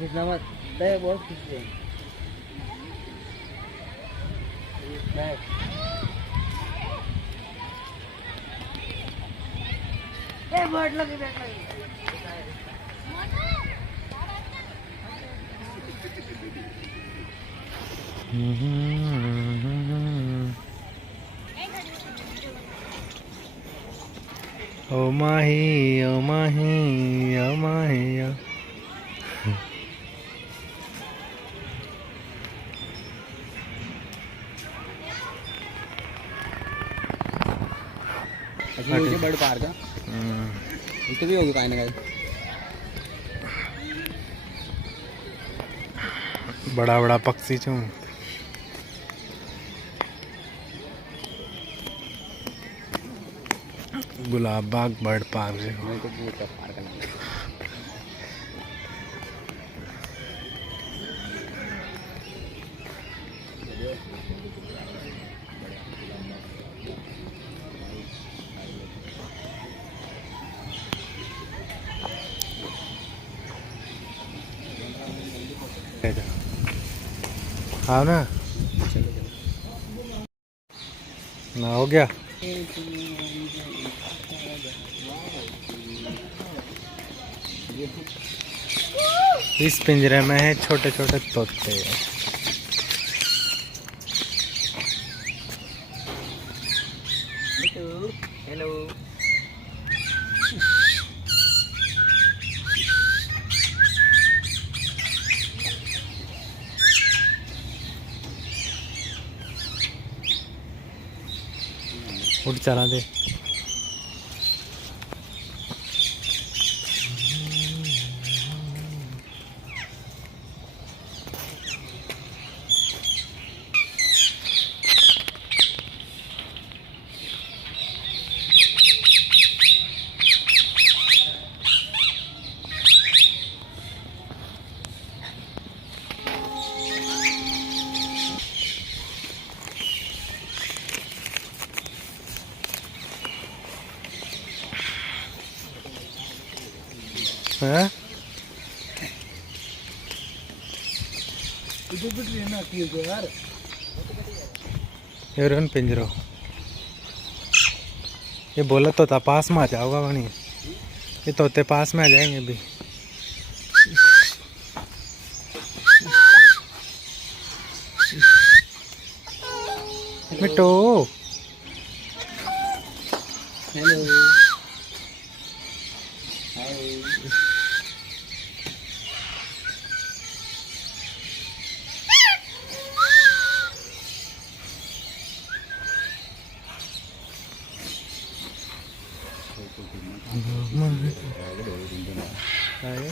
खींचना मत, बहुत खींचते हैं। बर्ड लगी ओ माही ओ माही ओ माही ओ। बर्ड पार्क इतने भी होगी काहे ना बड़ा बड़ा पक्षी छू गुलाब बाग बर्ड पार्क हाँ ना ना हो गया। इस पिंजरे में है छोटे छोटे तोते। हेलो उठ चला दे। हाँ? ये पिंजरो ये बोला तो था पास में आ जाओगा वहीं। ये तोते पास में आ जाएंगे अभी। मिट्टू हेलो हाय Đấy.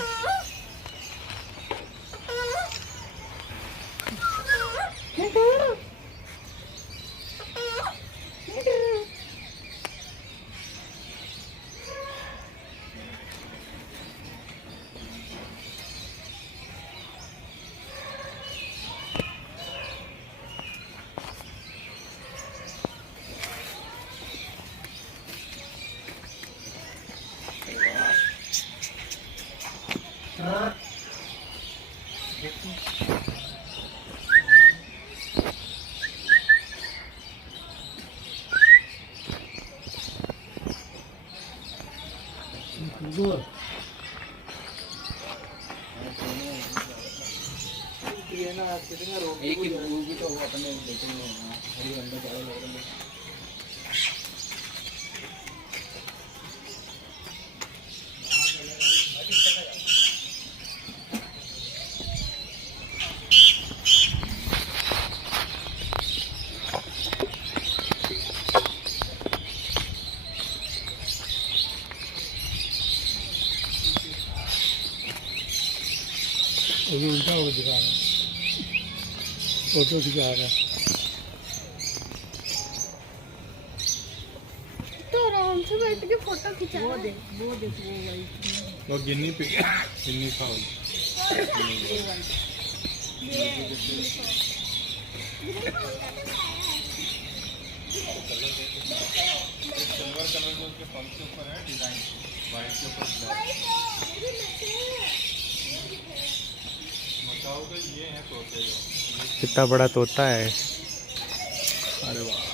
एक ही वो भी तो अपने देखेंगे हरी अंडा चावल वगैरह अभी उल्टा हो दिखा रहा है, फोटो खिंचा रहा है। तो आराम से बैठ के फोटो खिंचा वो देख वो गिन्नी पे गिन्नी खाओ। सिल्वर कलर के उसके पंख के ऊपर है डिजाइन, वाइट के ऊपर बताओ तो ये है तोते जो कितना बड़ा तोता है। अरे वाह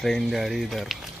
ट्रेन जा रही इधर।